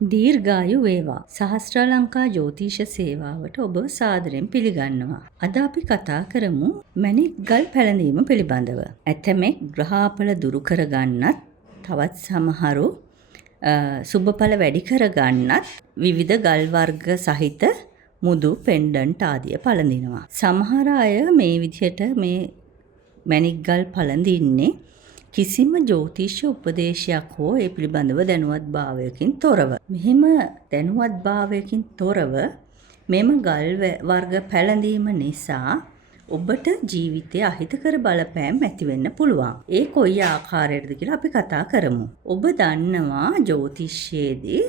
දීර්ඝායු වේවා. සහස්ත්‍රාලංකා ජ්‍යොතිෂ සේවාවට ඔබ සාදරයෙන් පිළිගන්නවා. අද අපි කතා කරමු මැණික් ගල් පැළඳීම පිළිබඳව. ඇතමෙක් ග්‍රහාඵල දුරු කරගන්නත්, තවත් සමහරු සුබඵල වැඩි කරගන්නත් විවිධ ගල් වර්ග සහිත මුදු පෙන්ඩන්ට් ආදිය පළඳිනවා. සමහර අය මේ විදිහට මේ මැණික් ගල් පළඳින්නේ කිසිම ජ්‍යොතිෂ උපදේශයක් හෝ ඒ පිළිබඳව දැනුවත්භාවයකින් තොරව. මෙහෙම දැනුවත්භාවයකින් තොරව මෙම ගල් වර්ග පැළඳීම නිසා ඔබට ජීවිතයේ අහිතකර බලපෑම් ඇති වෙන්න පුළුවන්. ඒ කොයි ආකාරයකටද කියලා අපි කතා කරමු. ඔබ දන්නවා ජ්‍යොතිෂයේදී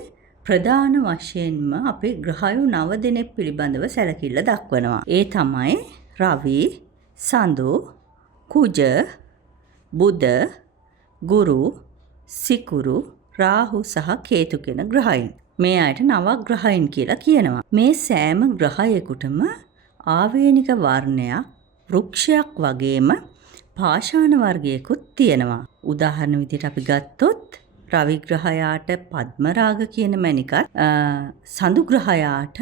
ප්‍රධාන වශයෙන්ම අපේ ග්‍රහයෝ 9 දෙනෙක් පිළිබඳව සැලකිල්ල දක්වනවා. ඒ තමයි රවි, සඳු, කුජ, බුධ, ගුරු, සිකුරු, රාහු සහ කේතු කියන ග්‍රහයන්. මේ අයට නවග්‍රහයන් කියලා කියනවා. මේ සෑම ග්‍රහයකටම ආවේනික වර්ණයක්, වෘක්ෂයක් වගේම පාෂාණ වර්ගයකුත් තියෙනවා. උදාහරණ විදිහට අපි ගත්තොත් රවි ග්‍රහයාට පද්මරාග කියන මණිකත්, සඳු ග්‍රහයාට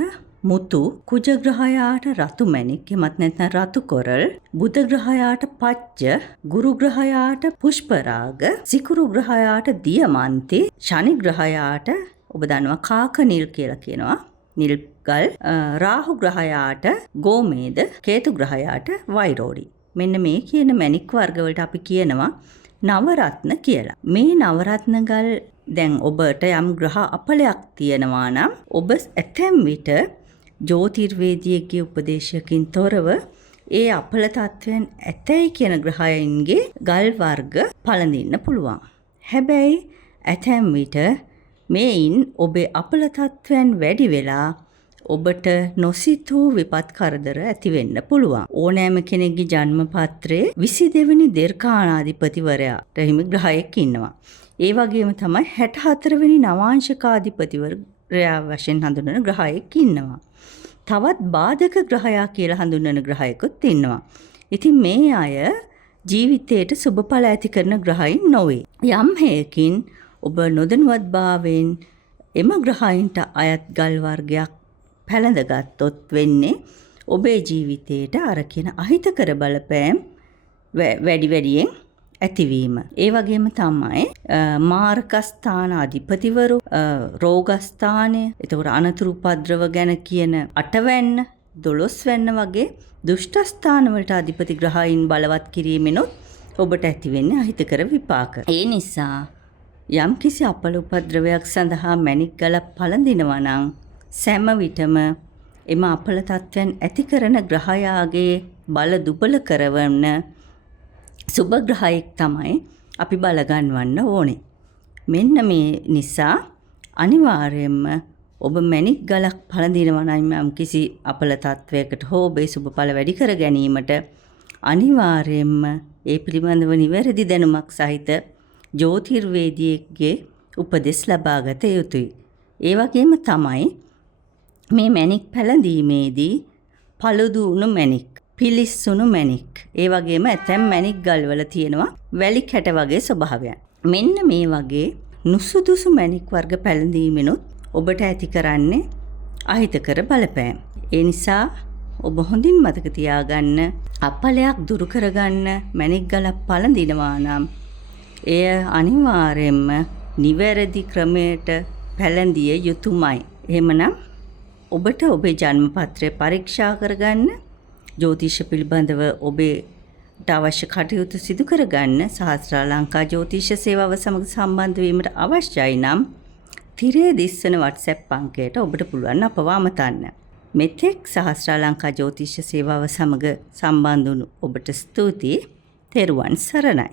මුතු, කුජ ග්‍රහයාට රතු මැණික් එමත් නැත්නම් රතු කොරල්, බුධ ග්‍රහයාට පච්ච, ගුරු ග්‍රහයාට පුෂ්පරාග, සිකුරු ග්‍රහයාට දියමන්ති, ශනි ග්‍රහයාට ඔබ දන්නවා කාක නිල් කියලා කියනවා, නිල් ගල්, රාහු ග්‍රහයාට ගෝමේද, කේතු ග්‍රහයාට වෛරෝඩි. මෙන්න මේ කියන මැණික් වර්ග වලට අපි කියනවා නවරත්න කියලා. මේ නවරත්න ගල් දැන් ඔබට යම් ග්‍රහ අපලයක් තියෙනවා නම් ඔබ ඇතැම් විට ජ්‍යොතිර්වේදියෙක්ගේ උපදේශයකින් තොරව ඒ අපල තත්වයන් ඇතැයි කියන ග්‍රහයන්ගේ ගල් වර්ග පළඳින්න පුළුවන්. හැබැයි ඇතැම් විට මේයින් ඔබේ අපල තත්වයන් වැඩි වෙලා ඔබට නොසිතූ විපත් කරදර ඇති වෙන්න පුළුවන්. ඕනෑම කෙනෙක්ගේ ජන්ම පත්‍රයේ 22 වෙනි දීර්ඝානාධිපතිවරයාට හිමි ග්‍රහයෙක් ඉන්නවා. ඒ වගේම තමයි 64 වෙනි නවාංශකාධිපතිවරයා වශයෙන් හඳුන්වන ග්‍රහයෙක් ඉන්නවා. තවත් බාධක ග්‍රහයා කියලා හඳුන්වන ග්‍රහයෙකුත් ඉන්නවා. ඉතින් මේ අය ජීවිතයට සුබඵල ඇති කරන ග්‍රහයින් නොවේ. යම් හේකින් ඔබ නොදැනුවත්භාවයෙන් එම ග්‍රහයින්ට අයත් ගල් වර්ගයක් පැළඳගත්තොත් වෙන්නේ ඔබේ ජීවිතයට අර කියන අහිතකර බලපෑම් වැඩි වැඩියෙන් ඇතිවීම. ඒ වගේම තමයි මාර්ගස්ථාන අධිපතිවරු, රෝගස්ථානය, එතකොට අනතුරු උපද්‍රව ගැන කියන 8 වැන්න, 12 වැන්න වගේ දුෂ්ටස්ථාන වලට අධිපති ග්‍රහයින් බලවත් කිරීමෙනොත් ඔබට ඇති වෙන්නේ අහිතකර විපාක. ඒ නිසා යම් කිසි අපල උපද්‍රවයක් සඳහා මැණික් ගලක් පළඳිනවා නම් සෑම විටම එම අපල තත්වයන් ඇති කරන ග්‍රහයාගේ බල දුබල කරවන සුබ ග්‍රහයෙක් තමයි අපි බලගන්වන්න ඕනේ. මෙන්න මේ නිසා අනිවාර්යයෙන්ම ඔබ මැණික් ගලක් පළඳිනවා නම් යම් කිසි අපල තත්වයකට හෝ ඔබේ සුබඵල වැඩි කර ගැනීමට අනිවාර්යයෙන්ම ඒ පිළිබඳව නිවැරදි දැනුමක් සහිත ජ්‍යොතිර්වේදියෙක්ගේ උපදෙස් ලබාගත යුතුයි. ඒ වගේම තමයි මේ මැණික් පැළඳීමේදී පළුදු වුණු මැණික්, පිලිස්සුණු මැණික්, ඒ වගේම ඇතැම් මැණික් ගල්වල තියෙනවා වැලි කැට වගේ ස්වභාවයන්. මෙන්න මේ වගේ නුසුදුසු මැණික් වර්ග පැළඳීමෙනුත් ඔබට ඇති කරන්නේ අහිතකර බලපෑම්. ඒ නිසා ඔබ හොඳින් මතක තියාගන්න, අපලයක් දුරු කරගන්න මැණික් ගලක් පළඳිනවා නම් එය අනිවාර්යයෙන්ම නිවැරදි ක්‍රමයට පැළඳිය යුතුමයි. එහෙමනම් ඔබට ඔබේ ජන්ම පත්‍රය පරීක්ෂා කරගන්න, ජ්‍යොතිෂ පිළිබඳව ඔබට අවශ්‍ය කටයුතු සිදු කරගන්න සහස්ත්‍රාලංකා ජ්‍යොතිෂ සේවාව සමග සම්බන්ධ වීමට අවශ්‍යයි නම් තිරේ දිස්සන WhatsApp අංකයට ඔබට පුළුවන් අපව අමතන්න. මෙතෙක් සහස්ත්‍රාලංකා ජ්‍යොතිෂ සේවාව සමග සම්බන්ධ වුණු ඔබට ස්තුතියි. තෙරුවන් සරණයි.